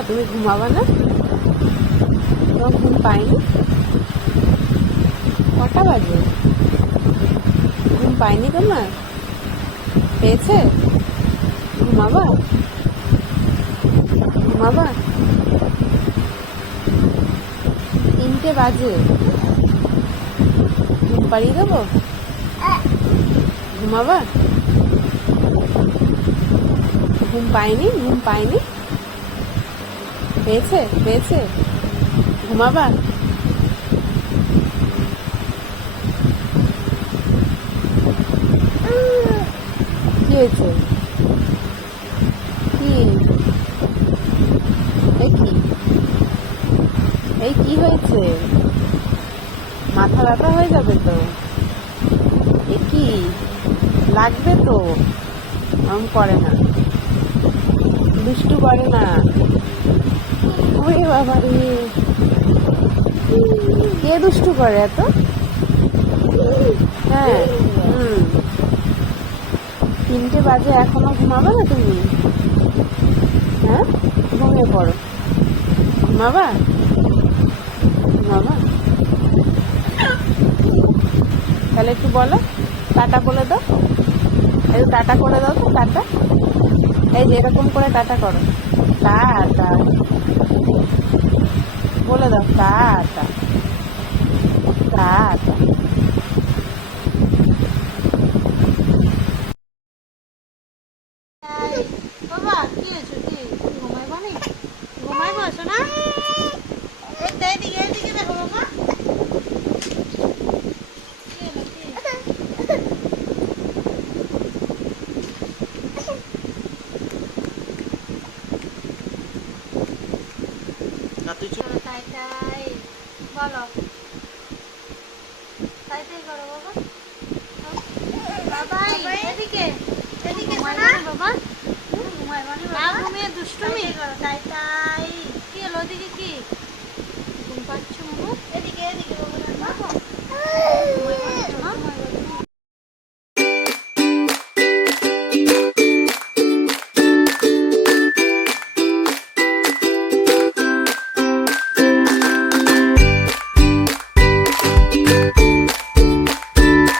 না, তুমি ঘুমাবা না? তোমার ঘুম পাইনি? কটা বাজে? ঘুম পাইনি তোমার? পেয়েছে? ঘুমাবা? ঘুমাবা? 3টে বাজে। ঘুম পাড়িয়ে দেবো? ঘুমাবা? ঘুম পাইনি? ঘুম পাইনি? পেয়েছে? পেয়েছে? ঘুমাবা? কি হয়েছে? কি? এই কি হয়েছে? মাথা ব্যথা হয়ে যাবে তো। এ কি লাগবে তো? করে না, দুষ্টু করে না। ওরে বাবা রে, কে দুষ্টু করে এত? হ্যাঁ। 3টে বাজে, এখনো ঘুমাবে না তুমি? হ্যাঁ, ঘুমিয়ে পড়ো। ঘুমাবা? ঘুমাবা? তাহলে একটু বলো, টাটা বলে দাও। এই টাটা করে দাও তো, টাটা। এই যে এরকম করে টাটা করো। টাটা বলে দাও, টাটা টাটা। বাবা কি হয়েছে? কি ঘুমাইবো নি? ঘুমাইবো শোনা? এদিকে এদিকে দেখো বাবা। তাই তাই বলো, তাই তাই করো বাবা। বাবা এদিকে এদিকে শোনা বাবা। না ঘুমিয়ে দুষ্টুমি করো, তাই তাই। কি হলো ওদিকে? কি ঘুম পাচ্ছ? এদিকে এদিকে বাবা।